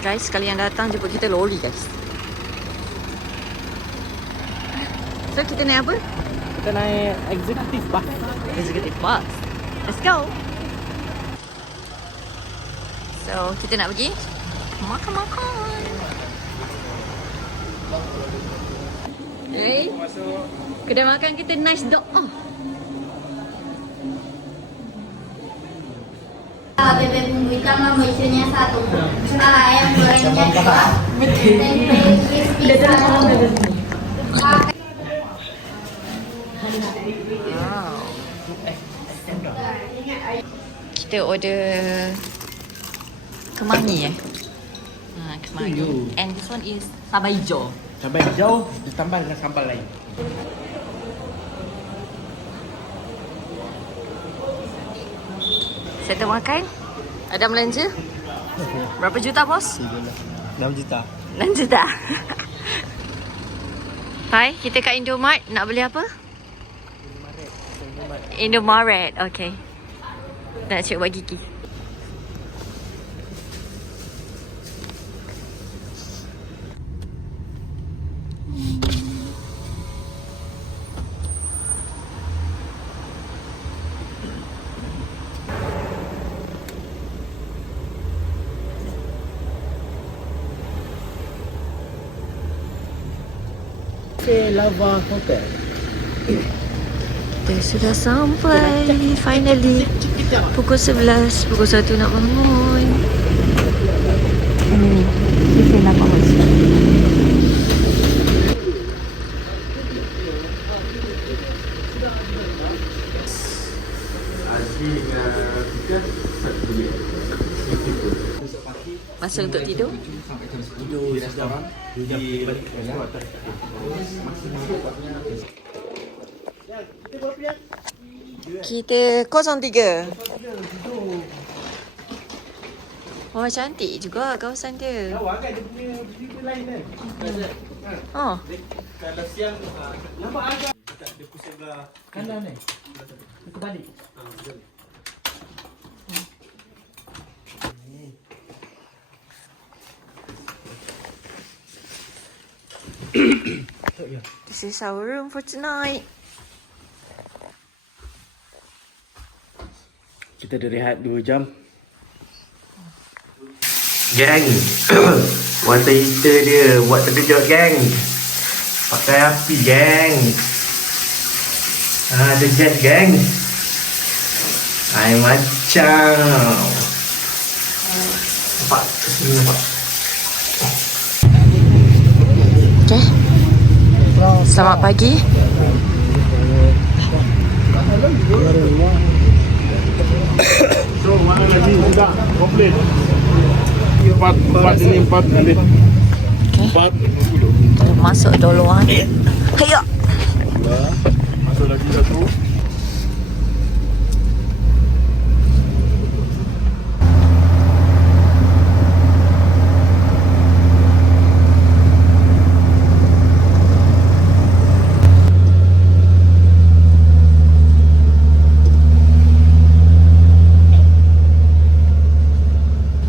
Guys, sekali yang datang jemput kita lori guys. So kita naik apa? Kita naik executive bus. Executive bus. Let's go. So kita nak pergi makan-makan. Hey, kedai makan kita nice dok. Bebek bumbu hitam malaysianya 1. Ayam gorengnya 2. Tempe crispy 1. Wow. Kita order kemangi kemangi. And this one is sambal hijau. Sambal hijau ditambah dengan sambal lain. Saya makan. Ada belanja? Berapa juta bos? 6 juta. 6 juta. Hai, kita kat Indomaret nak beli apa? Indomaret, okay. Nak cek buat gigi. Lava Hotel. Kita sudah sampai finally. Pukul 11, pukul 1 nak bangun. Ini ni. Kita Lava Hotel. Masa untuk tidur? Tidur di restoran. Kita 03. Oh, cantik juga kawasan dia. Awak kan dia punya view lain kan? Oh. Kalau siang nampak agak dia pusing belah kanan ni. Dia terbalik. Betul. This is our room for tonight. Kita dah rehat 2 jam. Gang. Water heater dia buat terkejut gang. Pakai api gang. Ada jet gang. Hai macam. Nampak kesini nampak. Okay. Selamat pagi. So mana lagi tidak komplit. Empat ini empat nanti. Okay. Empat. Kita masuk duluan. Hayo. Masuk lagi satu.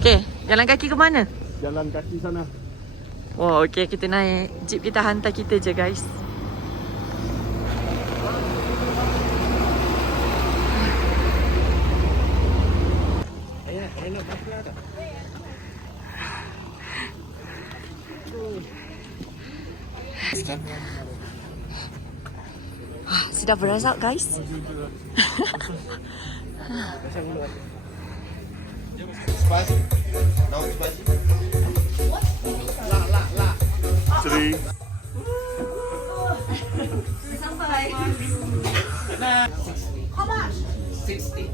Okay, jalan kaki ke mana? Jalan kaki sana. Oh, okay, kita naik jeep, kita hantar kita je guys. Sudah berazak guys. Spicy. No spicy. Three. Sampai. How much? 60.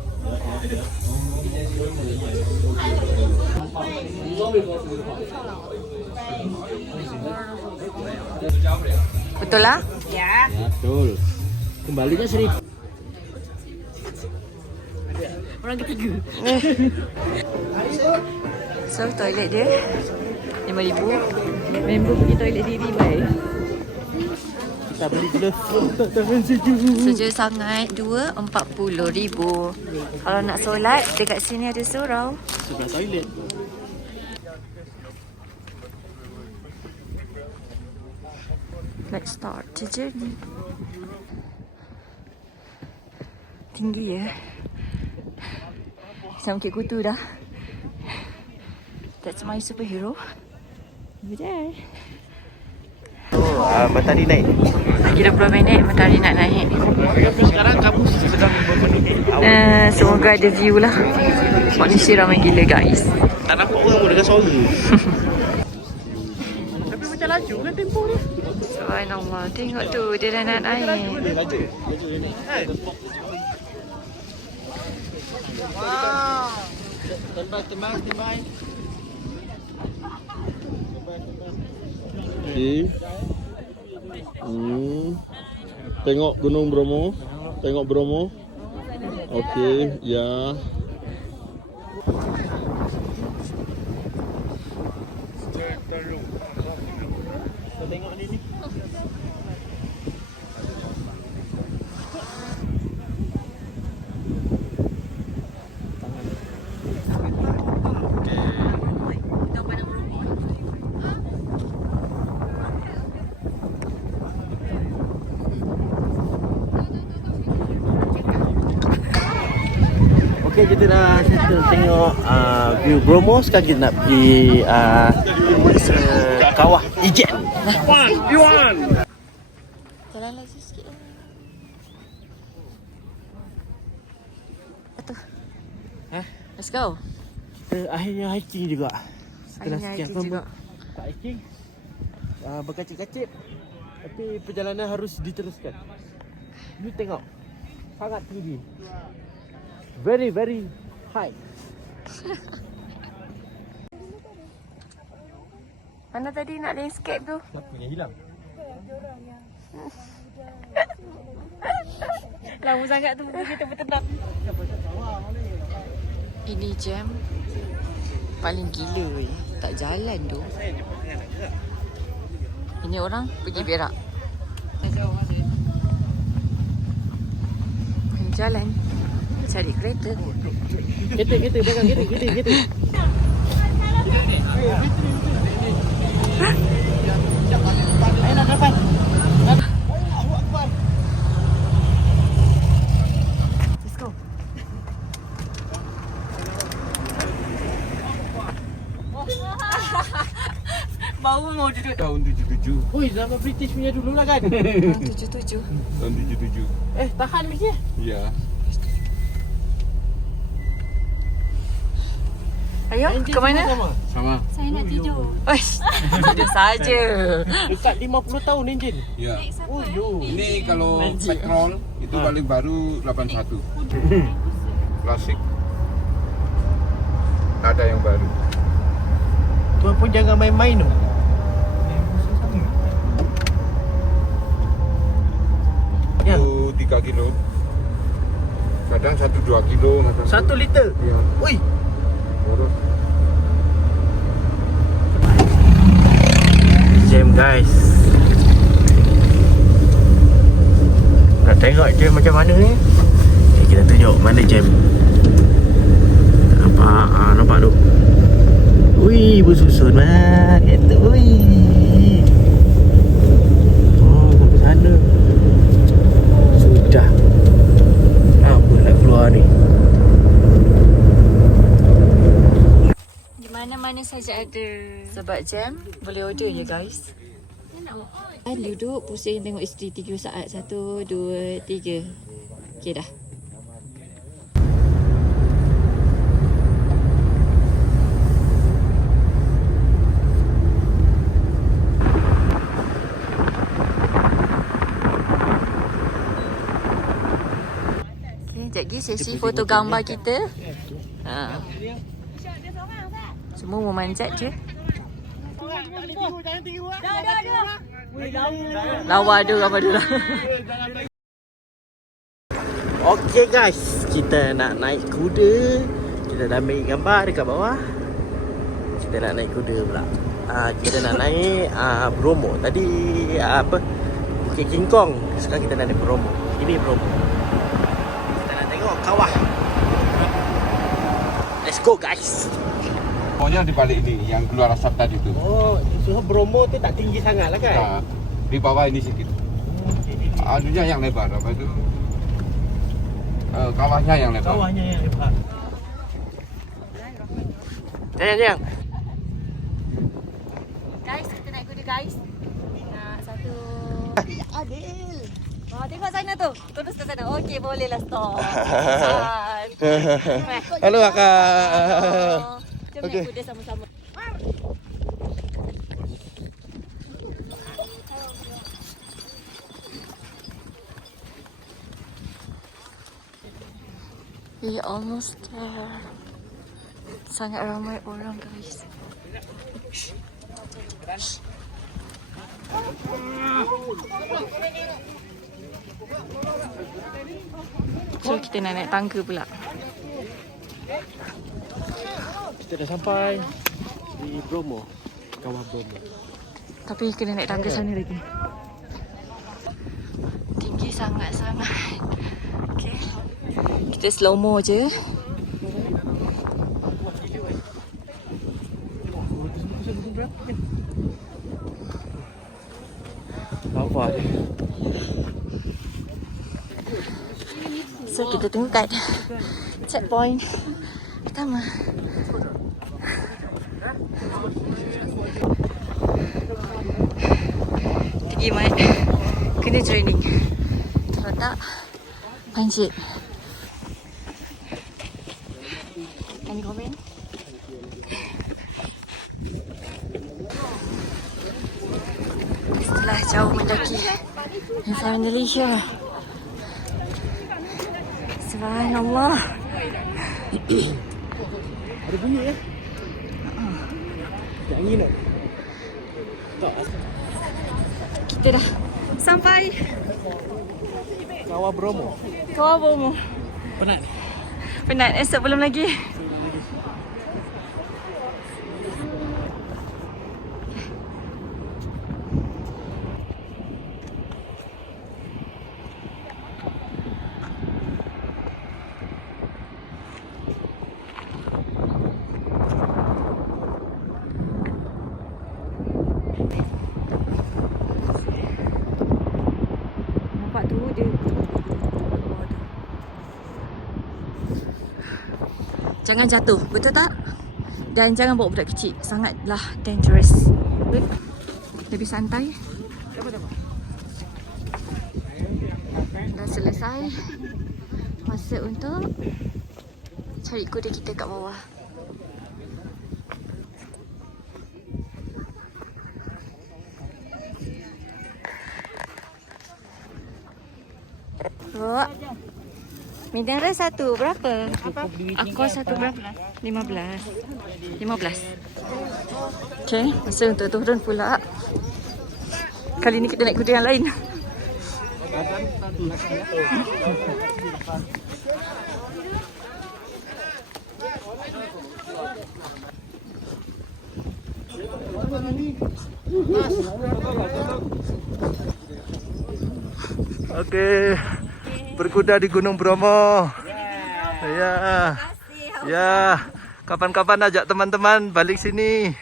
Betul lah? Ya. Betul. Kembalinya 1,000. Orang ketiga. So toilet dia 5,000. Member pergi toilet diri baik. Kita beli glove untuk tahan sejuk. Sejuk sangat 40,000. Kalau nak solat dekat sini ada surau. Sebelah toilet. Let's start the journey. Tinggi ya. Sampai kutu dah. That's my superhero. Over there. Matahari naik. Lagi 20 minit matahari nak naik. Sekarang kamu sedang bermenit. Semoga ada view lah. Manusia ramai gila guys. Tak nampak orang pun dengan suara. Tapi macam laju kan tempoh dia. Subhanallah. Tengok tu dia dah nak naik. Laju. Wow. Tembak. Okey. Tengok Gunung Bromo. Tengok Bromo. Okey, ya. Tengok ni. Okay, kita dah settle tengok view Bromo. Sekarang kita nak pergi kawah Ijen. Jalan lagi sikit. Aduh. Let's go. Akhirnya hiking juga. Setelah Akhirnya sekian hiking juga. tak hiking, berkacip-kacip. Tapi perjalanan harus diteruskan. You tengok, sangat tinggi. Very high. Mana tadi nak landscape tu? Siapa yang hilang? Lama sangat tu kita bertendang. Ini jam paling gila weh. Tak jalan tu. Ini orang pergi berak. Jalan cari kereta. Kereta belakang kereta. Ayo nak dapat. Let's go. Bau mau duduk. Tahun 77. Oi, zaman British punya dulu lah kan. 77. Tahun 77. Tahan lagi. Ya. Ayo, ke mana? Sama. Saya nak tidur. Oish, tidur saja. Dekat 50 tahun enjin. Ya. Oh yo. Ini kalau petrol itu paling baru 81. Klasik. Ada yang baru. Tuan pun jangan main-main tu. Ya. Itu 3 kilo. Kadang 1-2 kilo. 1 liter. Ya. Oi. Boros. Jam guys. Nak tengok jam macam mana ni. Kita tunjuk mana jam. Nampak tu. Ui, bersusun mat. Kata ui. Oh, sampai sana. Sudah. Apa nak keluar ni? Di mana-mana saja ada. Sebab jam boleh order je guys. Duduk pusing tengok isteri 3 saat. 1, 2, 3. Okey dah. Sekejap lagi sesi foto gambar kita. Semua memanjat je. Lawa ada gambar dulu. Okay guys, kita nak naik kuda. Kita dah ambil gambar dekat bawah. Kita nak naik kuda pula. Kita nak naik Bromo. Tadi Bukit King Kong. Sekarang kita nak naik Bromo. Ini Bromo. Kita nak tengok kawah. Let's go guys. Pokoknya di balik ini yang keluar asap tadi tu. Oh, so Bromo tu tak tinggi sangat lah kan? Tak. Di bawah ini sedikit. Anunya yang lebar, apa itu? Kawahnya yang lebar. Kawahnya yang lebar. Yang. Guys, kita naik kuda guys. Nak satu. Adil. Oh, tengok sana tu. Terus ke sana. Okey, bolehlah stop. Halo kakak. Jom naik kuda sama-sama. We almost there. Sangat ramai orang guys. So kita nak naik tangga pula. Kita dah sampai di Bromo, Kawah Bromo. Tapi kena naik tangga sana lagi. Tinggi sangat-sangat. Okay. Kita slow mo je. Apa? So kita tunggu kat checkpoint pertama. Tinggi mat. Kena training. Kalau tak panjit. Any comment? Setelah jauh mendaki, we finally here. Subhanallah. Ada bunyi ya? Tak angin tak? Tak. Kita dah sampai Kawah Bromo. Kawah Bromo. Penat. Penat, esok belum lagi. Nampak tu dia. Jangan jatuh, betul tak? Dan jangan bawa budak kecil, sangatlah dangerous. Lebih santai. Dah selesai. Masa untuk cari kuda kita kat bawah. Bok. Medium rare satu berapa? Aqua satu berapa? 15. Okay, masa untuk turun pula. Kali ni kita naik kuda yang lain. Okey. Berkuda di Gunung Bromo. Ya. Ya. Kapan-kapan ajak teman-teman balik sini.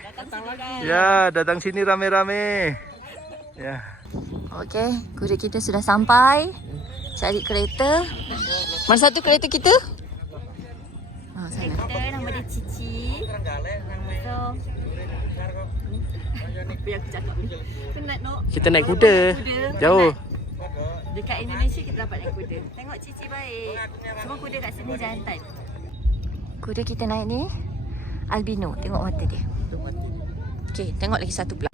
Ya, datang sini rame-rame. Ya. Okey, kuda kita sudah sampai. Cari kereta. Mana satu kereta kita? Ha, sana. Kita nama dia Cici. So, apa yang aku cakap ni? Penat nak. Kita naik kuda. Jauh. Dekat Indonesia kita dapat naik kuda. Tengok Cici baik. Cuma kuda kat sini jantan. Kuda kita naik ni albino. Tengok mata dia. Okey, tengok lagi satu pula.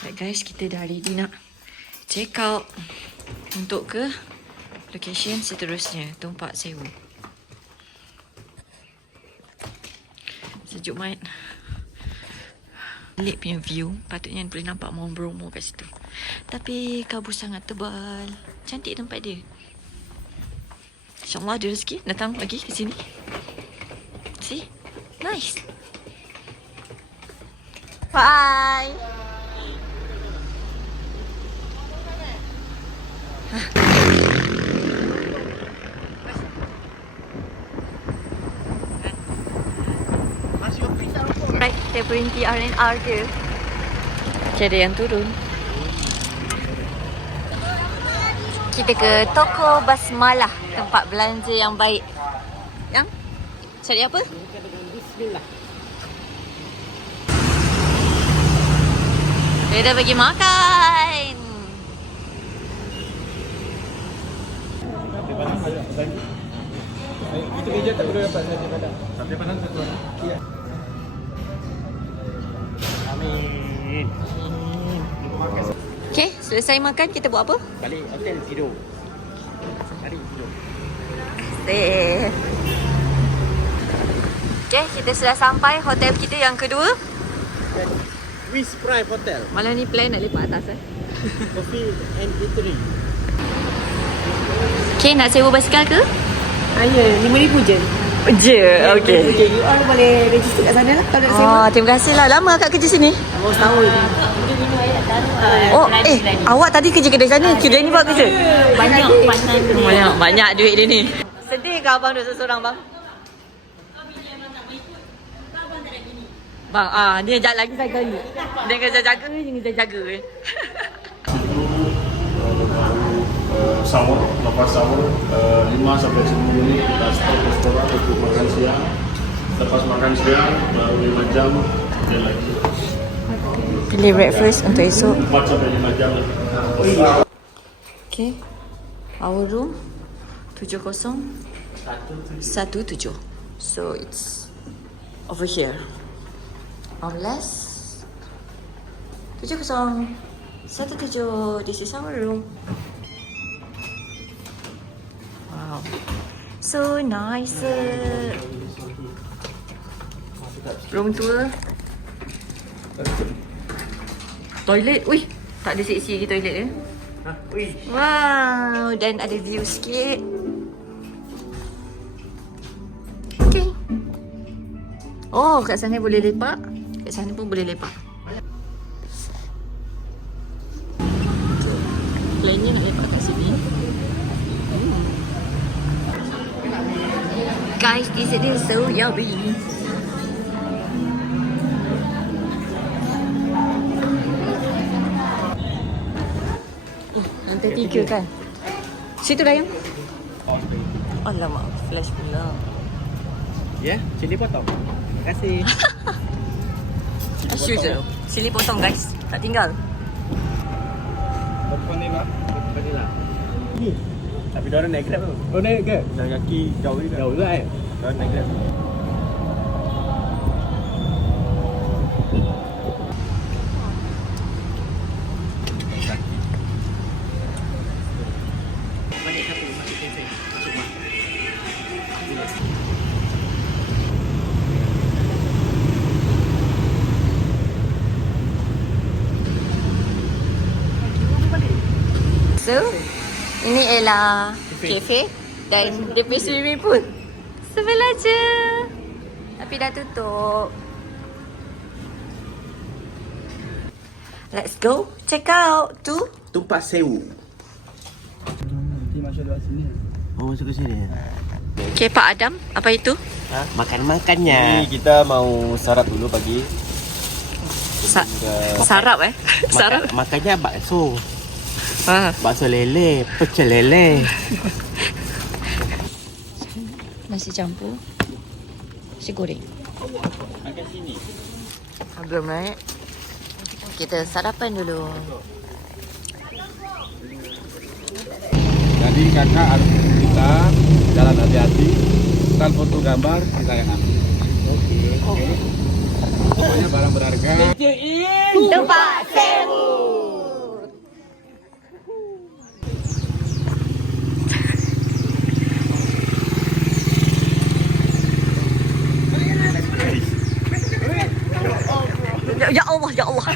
Alright guys, kita dah ready nak check out untuk ke location seterusnya, Tumpak Sewu. Sejuk mat. Lake punya view, patutnya boleh nampak Mount Bromo kat situ. Tapi kabut sangat tebal. Cantik tempat dia. InsyaAllah ada rezeki datang lagi ke sini. See? Nice. Bye. Right, kita berhenti R&R dia. Okay, ada yang turun. Kita ke toko basmalah, tempat belanja yang baik. Yang? Cari apa? Bismillah. Dia dah bagi makan. Itu meja tak boleh dapat sate padang. Sate padang satu orang. Ya. Amin. Okay, selesai makan kita buat apa? Balik hotel tidur. Cari tidur. Okay, kita sudah sampai hotel kita yang kedua. Swiss Prime Hotel. Malam ni plan nak lepak atas Coffee and Eatery. Okay, nak sewa basikal ke? Ya, RM5,000 je. Je, okay. You all boleh register kat sana lah kalau nak sewa. Oh, terima kasih lah. Lama akak kerja sini? Oh, setahun. Oh, awak tadi kerja kedai sana. Kedai ni buat kerja? Banyak duit dia ni. Sedih ke abang duduk seorang bang? Bang, dia sekejap lagi saya kali. Dia kerja jaga, Sahur, lepas sahur 5 sampai 10 menit kita stop restoran untuk makan siang. Lepas makan siang baru 5 jam dia lagi. Pilih breakfast untuk esok. 4 sampai 5 jam lagi. Okay, our room 7017. So it's over here. Unless 7017. This is our room. Wow, so nice. Room tour. Toilet, tak ada seksi lagi toilet dia. Wow, dan ada view sikit. Okay. Oh, kat sana boleh lepak. Kat sana pun boleh lepak. Plannya nak lepak kat sini. Guys, this is so yummy. Lantai 3 kan? Situ dah yang? Alamak, flash pula. Ya, cili potong. Terima kasih. As usual, sili potong guys. Tak tinggal. Vanilla. Tapi diorang naik Grab tu. Oh, naik ke? Jalan kaki jauh juga. Jauh juga Diorang naik Grab. Balik satu masuk cafe. Masuk mak. So, ini ialah kafe dan dia punya swimming pool. Sebelah je. Tapi dah tutup. Let's go check out to Tumpas Sewu. Nanti masuk lewat sini. Oh, masuk ke sini. Okay, Pak Adam, apa itu? Makan-makannya. Ni kita mau sarap dulu pagi. Sarap Sarap. Makannya bakso. Ah. Bakso lele, pecel lele. Nasi campur. Nasi goreng. Makan sini. Belum naik. Kita sarapan dulu. Jadi kakak harus kita jalan hati-hati. Kita foto gambar kita yang ambil. Oke. Pokoknya barang berharga. Tumpas Sewu. Ya Allah, ya Allah.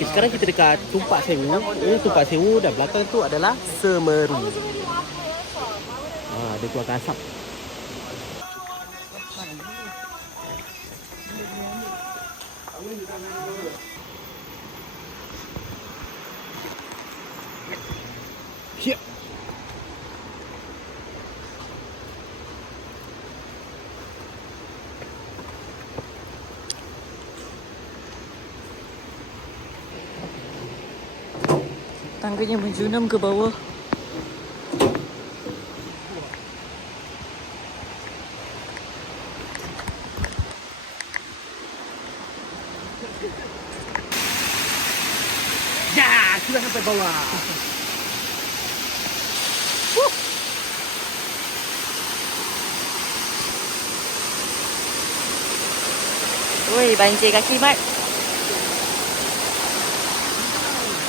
Sekarang kita dekat Tumpas Sewu. Ini Tumpas Sewu dan belakang tu adalah Semeru. Dia keluarkan asap. Tangganya menjunam ke bawah. Ya, sudah sampai bawah. Woi, banjir kaki Mat.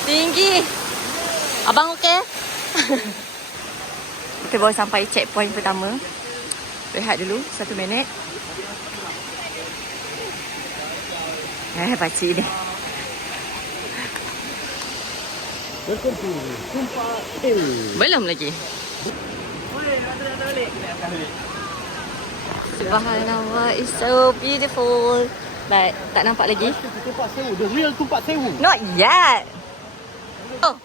Tinggi. Abang okey? Okey, baru sampai checkpoint pertama. Rehat dulu 1 minit. Pakcik ni. Belum lagi. Subhanallah, it's so beautiful. But tak nampak lagi. Tumpak sewu, the real tumpak sewu. Not yet. Oh.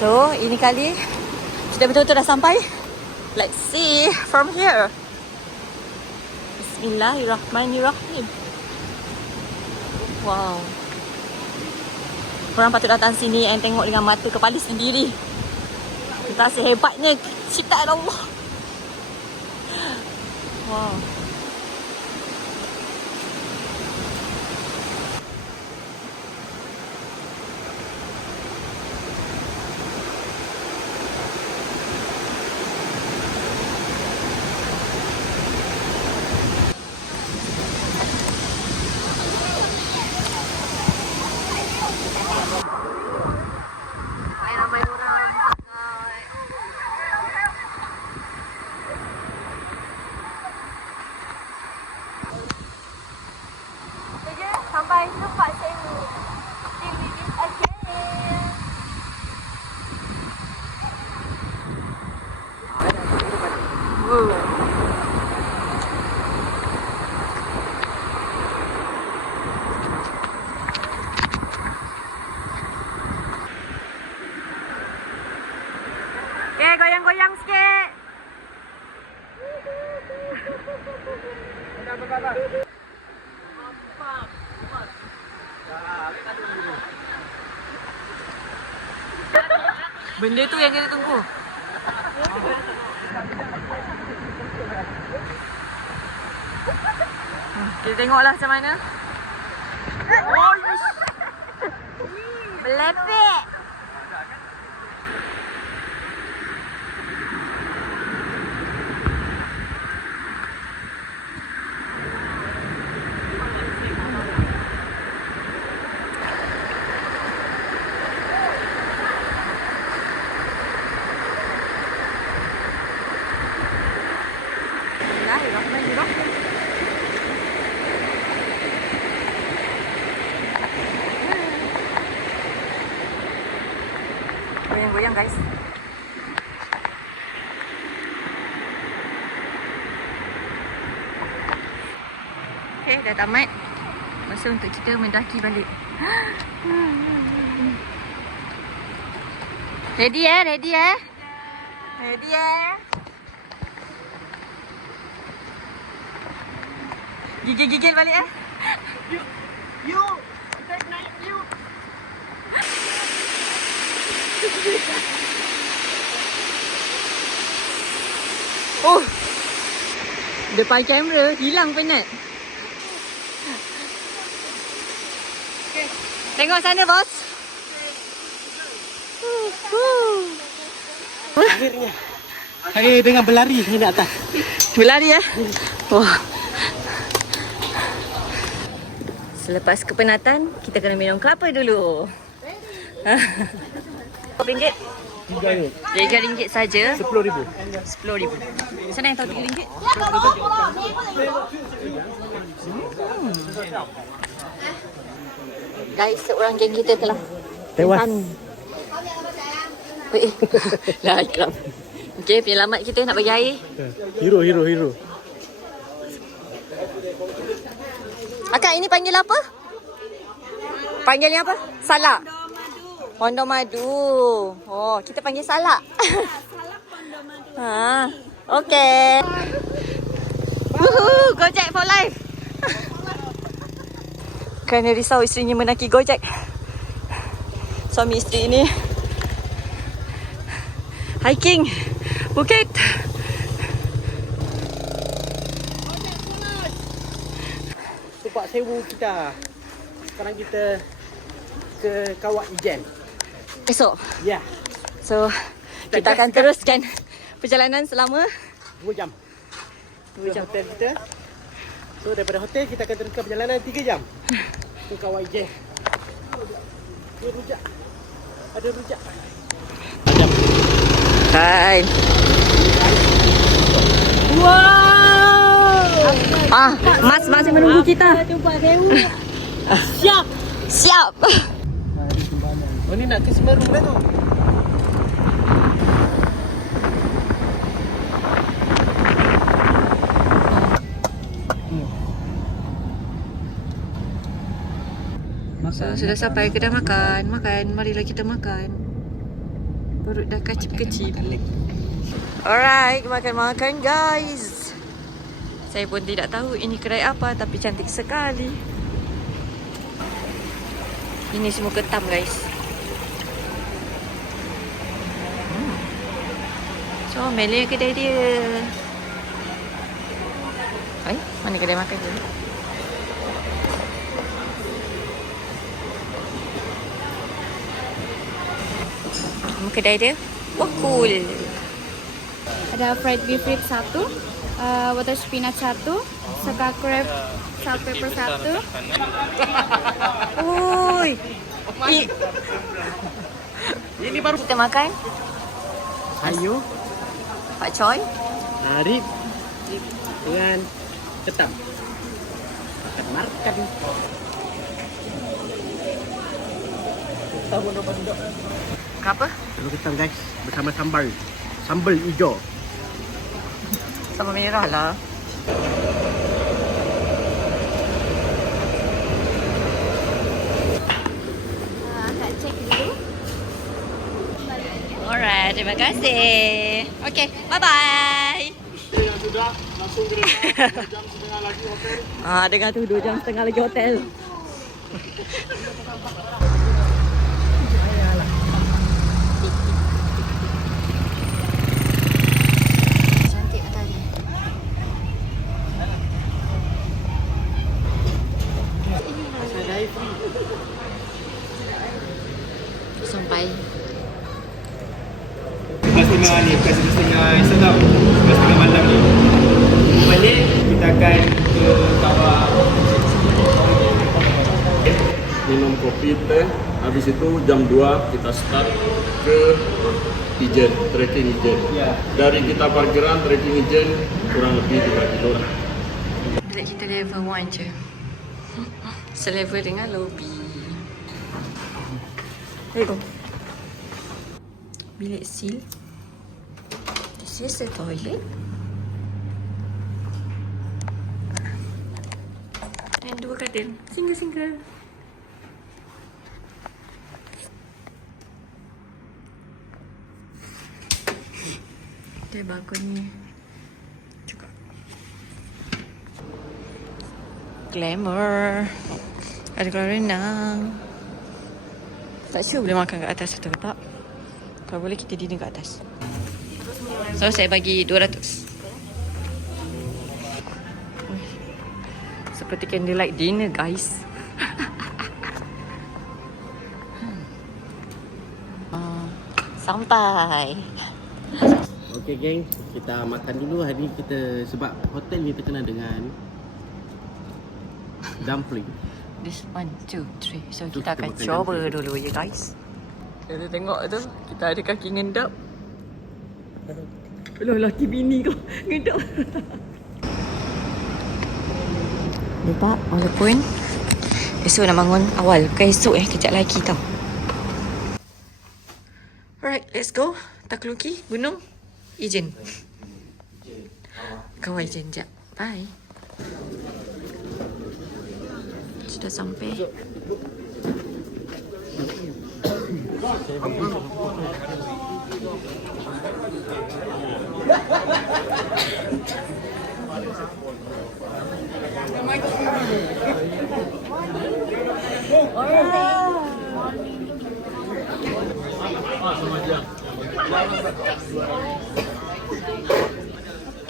So, ini kali kita betul-betul dah sampai. Let's see from here. Bismillahirrahmanirrahim. Wow. Korang patut datang sini and tengok dengan mata kepala sendiri. Betapa hebatnya ciptaan Allah. Wow. Sampai tempat sewu. Till we meet again. Wow. Okay, goyang-goyang sikit. Benda tu yang kita tunggu. Kita tengoklah macam mana. Melepek. Goyang-goyang guys. Okay, dah tamat. Masa untuk kita mendaki balik. Ready eh? Ready eh? Ready eh? Gigil-gigil balik eh? Yuk, kita naik yuk. Oh, depan kamera hilang penat. Tengok sana bos. Akhirnya saya dengan berlari ni atas. Berlari eh? Wah. Selepas kepenatan, kita kena minum kelapa dulu. RM3? RM3 saja. RM10,000. RM10,000. Sana yang tahu RM3? Guys, seorang geng kita telah Tewas. Weh. Lah ikram. Okey, penyelamat kita nak bagi air. Hero. Akak, ini panggil apa? Panggilnya apa? Salak. Pondok Madu. Oh, kita panggil salak. Ha. Okey. Gojek for life. Kerana risau isterinya menaki Gojek. Suami isteri ini hiking bukit. Tupak sewu kita. Sekarang kita ke Kawak Ijen. Esok. Ya, So, kita akan teruskan perjalanan selama 2 jam. 2 jam. Hotel kita. So daripada hotel kita akan teruskan perjalanan 3 jam ke Kawak Ijen. Rujak. Ada rujak. Hai. Wow. Mas masih menunggu kita. Siap. Siap. Oh ni nak ke Semeru dah tu. So, sudah sampai kedai makan. Marilah kita makan. Perut dah kecil-kecil. Alright, makan-makan guys. Saya pun tidak tahu ini kedai apa, tapi cantik sekali. Ini semua ketam guys. So, Melly kedai dia. Mana kedai makan dia? Kedai dia. Wah, cool. Ada fried beef rib 1, water spinach 1, seka crab salt pepper 1. Ui. Ini baru Kita makan sayur, Pak Choi. rib dengan ketam. Makan. Tahu benda-benda. Apa? Telur ketam guys bersama sambal. Sambal hijau. Sama merah lah. Kak cek dulu. Alright, terima kasih. Okay, bye-bye. Yang sudah langsung ke depan 2 jam setengah lagi hotel. Dengar tu 2 jam setengah lagi hotel. Cantik tadi. Sampai 11.30 ni, bukan 11.30 esok tau. 11.30 malam ni. Balik, kita akan ke kawah. Minum kopi, teh. Habis itu jam 2 kita start ke Ijen, trekking Ijen. Ya. Dari kita parkiran trekking Ijen kurang lebih 3 kilo lah. bilik kita level 1 je. Selevel dengan lobby. Go. Bilik seal. This is the toilet. Dan 2 katil. Single-single. Ada balkoni juga. Glamour. Ada kolam renang. Tak sure boleh makan kat atas atau tak. Kalau boleh kita dinner kat atas. So saya bagi 200. Seperti candlelight dinner guys. Sampai. Okey geng, kita makan dulu. Hari ni kita sebab hotel ni terkenal dengan dumpling. This 1, 2, 3. So Tu kita kita akan makan cuba dumpling. dulu ya guys. Kita tengok tu, kita ada kaki ngendap. Loh, laki bini kau ngendap. Nampak? Walaupun esok nak bangun awal. Bukan esok kejap lagi tau. Alright, let's go. Taklukki, gunung, Ijen. Kawal Ijen, jap. Bye. Sudah sampai.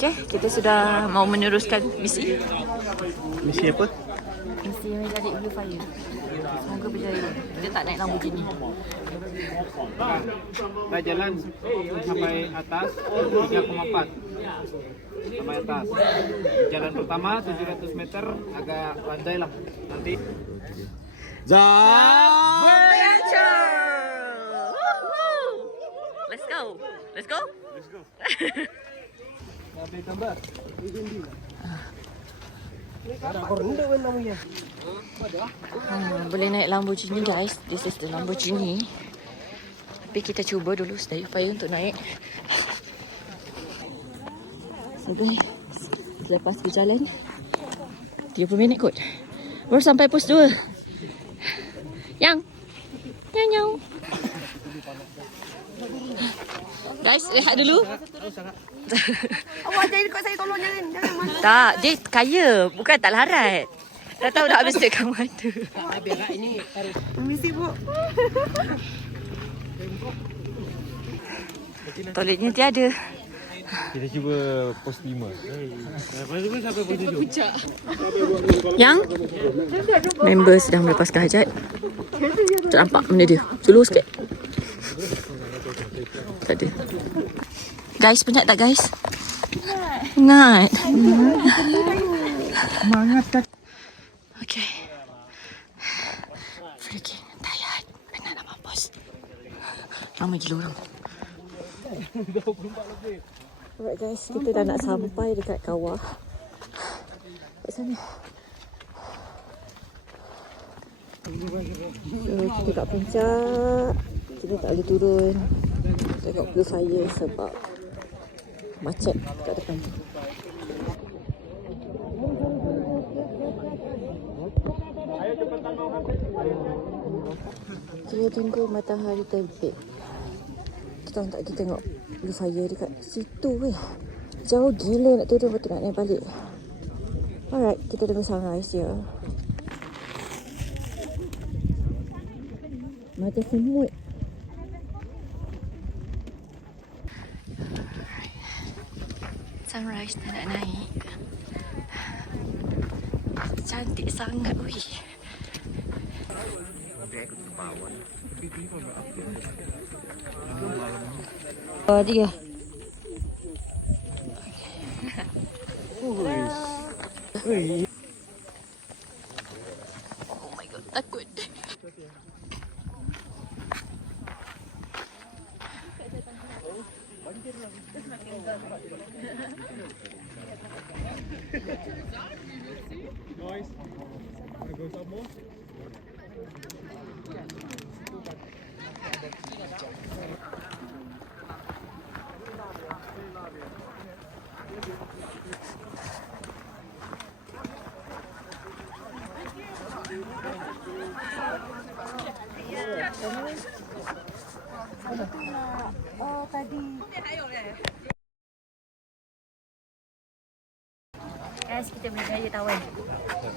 Okay, kita sudah mau meneruskan misi. Misi apa? Misi mencari Blue Fire. Semoga berjaya. Kita tak naik Lamborghini. Kita jalan sampai atas 3,4. Sampai atas. Jalan pertama 700 meter agak landai lah. Nanti Adventure! Let's go. Let's go. Let's go. ambil gambar. Boleh naik Lamborghini guys. This is the Lamborghini. Tapi kita cuba dulu sedaya upaya untuk naik. Jadi selepas berjalan 30 minit kot. Baru sampai pos 2. Yang nyau. Guys, rehat dulu. Awak jangan dekat saya, tolong jangan. Jangan mana. Tak, dia kaya. Bukan tak larat. Dah tahu dah habis duit kamu ada. Misi bu. Toiletnya tiada. Kita cuba pos 5. Lepas tu pun sampai pos 7. Yang member sedang melepaskan hajat. Tak nampak benda dia. Slow sikit. Tak ada. Guys, penat tak guys? Penat. Semangat kan. Okay. Freaking tired. Penat nak mampus. Ramai gila orang. Alright guys, kita dah nak sampai dekat kawah. Kat sana. So, kita kat puncak. Kita tak boleh turun. Tengok Blue Fire sebab macet kat depan tu. Kita tunggu matahari terbit. Kita tak pergi tengok Blue Fire dekat situ weh. Jauh gila nak turun, betul nak naik balik. Alright, kita tunggu sunrise je. Macam semut. Sunrise dah nak naik. Cantik sangat weh. Dia. Oh my god, takut. Oh tadi. Guys, kita berjaya tawan.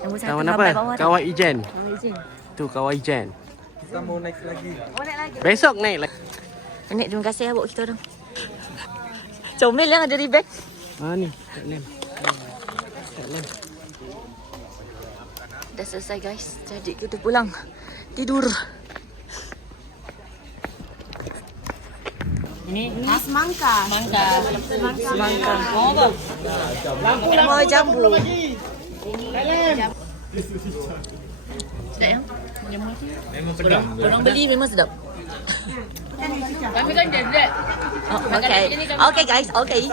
Nombor 1 Kawan sampai apa? bawah. Kawan Ijen. Kawan Ijen. Tu kawan Ijen. kita mau naik lagi. Oh, naik lagi. Besok naik lagi. Nek, terima kasih ya buat kita orang. Comel yang ada di beg. Ni. Tak lem. Dah selesai guys. Jadi kita pulang. Tidur. Ini semangka. Semangka. Mau jambu. Sedap yang? Memang sedap. Orang beli memang sedap. Kami kan dead. Oh, okay. Okay guys, okay.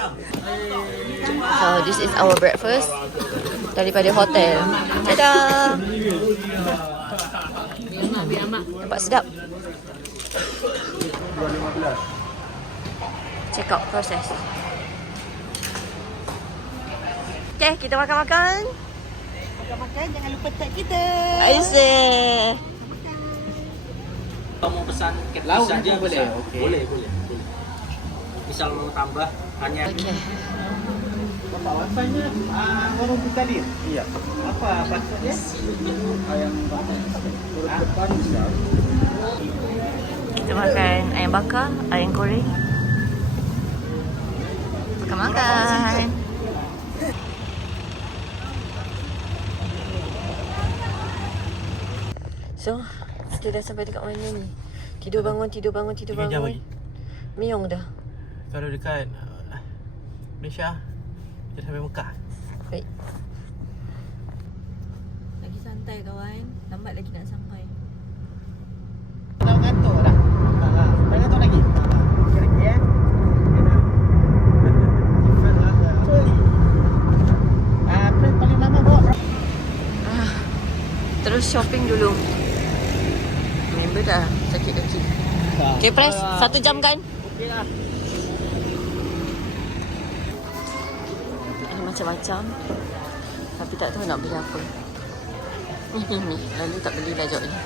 So this is our breakfast. daripada hotel. Dadah. Nampak sedap. Check out proses. Okay, kita makan-makan. Makan, jangan lupa tag kita. Aisyah. Kalau mau pesan catfish Lauk saja boleh? bisa. Okey. Boleh. Misal mau tambah hanya Okay. Bapak wasanya warung Pitalir. iya. Apa maksudnya? Ayam bakar. Turut depan bisa. Kita makan ayam bakar, ayam goreng. Makan-makan. So, kita dah sampai dekat mana ni? Tidur bangun. 3 jam bangun. lagi. Miong dah. Kalau dekat Malaysia kita sampai Mekah. Baik. Lagi santai kawan. Lambat lagi nak sampai. Dah ngantuk dah. Dah ngantuk lagi. Kira-kira paling lama bawa Terus shopping dulu. Member dah sakit kaki. Okay, press. 1 jam kan? okey lah. Ada macam-macam. Tapi tak tahu nak beli apa. Ni. Lalu tak belilah jauh ni.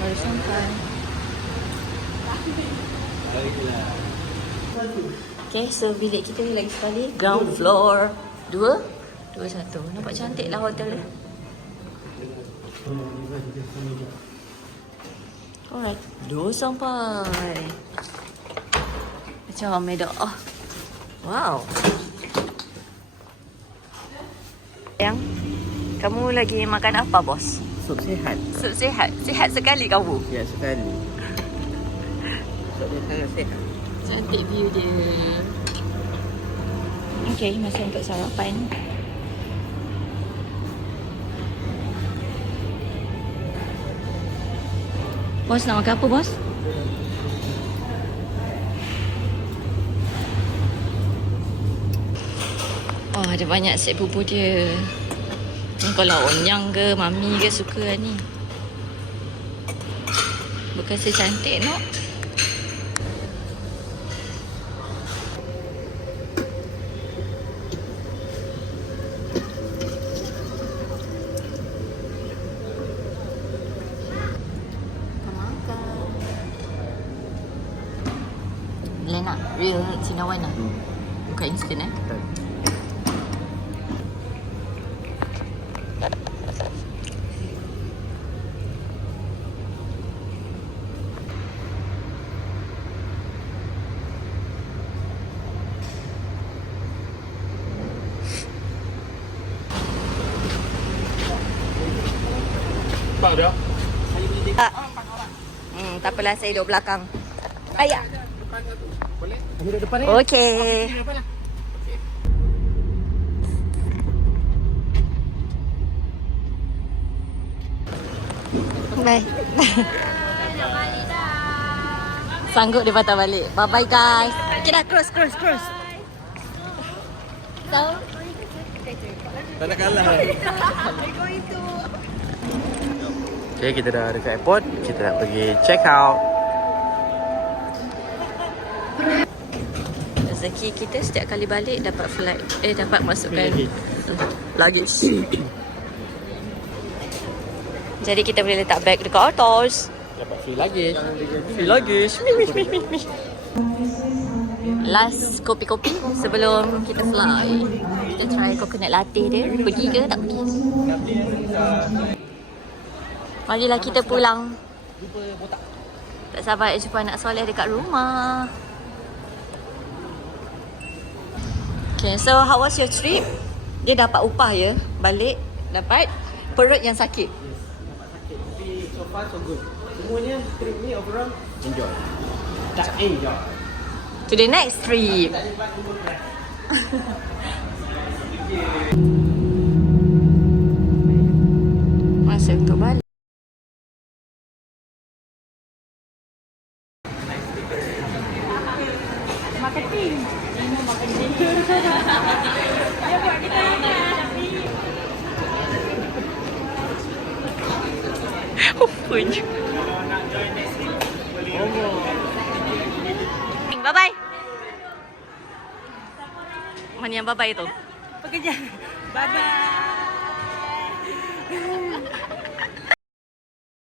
Baru sampai. Okay, so bilik kita ni lagi sekali. Ground floor 2, 1. Nampak cantik lah hotel ni. Alright, 2 sampai. Macam medak. Oh. Wow. Yang kamu lagi makan apa, bos? Sup sihat. Sup sihat. Sihat sekali kamu. Ya, sekali. Sup dia sangat sihat. Cantik view dia. Okay, masa untuk sarapan. Bos nak makan apa, bos? Oh, ada banyak set bubur dia. Ni kalau Onyang ke Mami ke suka lah ni. Bukan secantik no. Lena, real Cinawan lah. Bukan instant eh. Pak dah. Tak apalah, saya duduk belakang. Ayah. Kami duduk depan ni. Okey. Bye. Sanggup dia patah balik. Bye-bye guys. Okay dah, cruise. So, Tak nak kalah. Okay, kita dah dekat airport. Kita nak pergi check out. rezeki kita setiap kali balik dapat flight. Dapat masukkan luggage. Jadi kita boleh letak bag dekat atas. Dapat free luggage. Free luggage. Last kopi-kopi sebelum kita fly. Kita try coconut latte dia. Pergi ke tak pergi? Marilah kita pulang. Tak sabar nak jumpa anak soleh dekat rumah. Okay, so how was your trip? Dia dapat upah ya? Balik dapat perut yang sakit. Tapi so far so good. Semuanya trip ni overall enjoy. Tak enjoy. To the next trip. Masa untuk balik. Marketing. Punya. Bye-bye. Mana yang bye-bye itu? Pekerja. Bye-bye.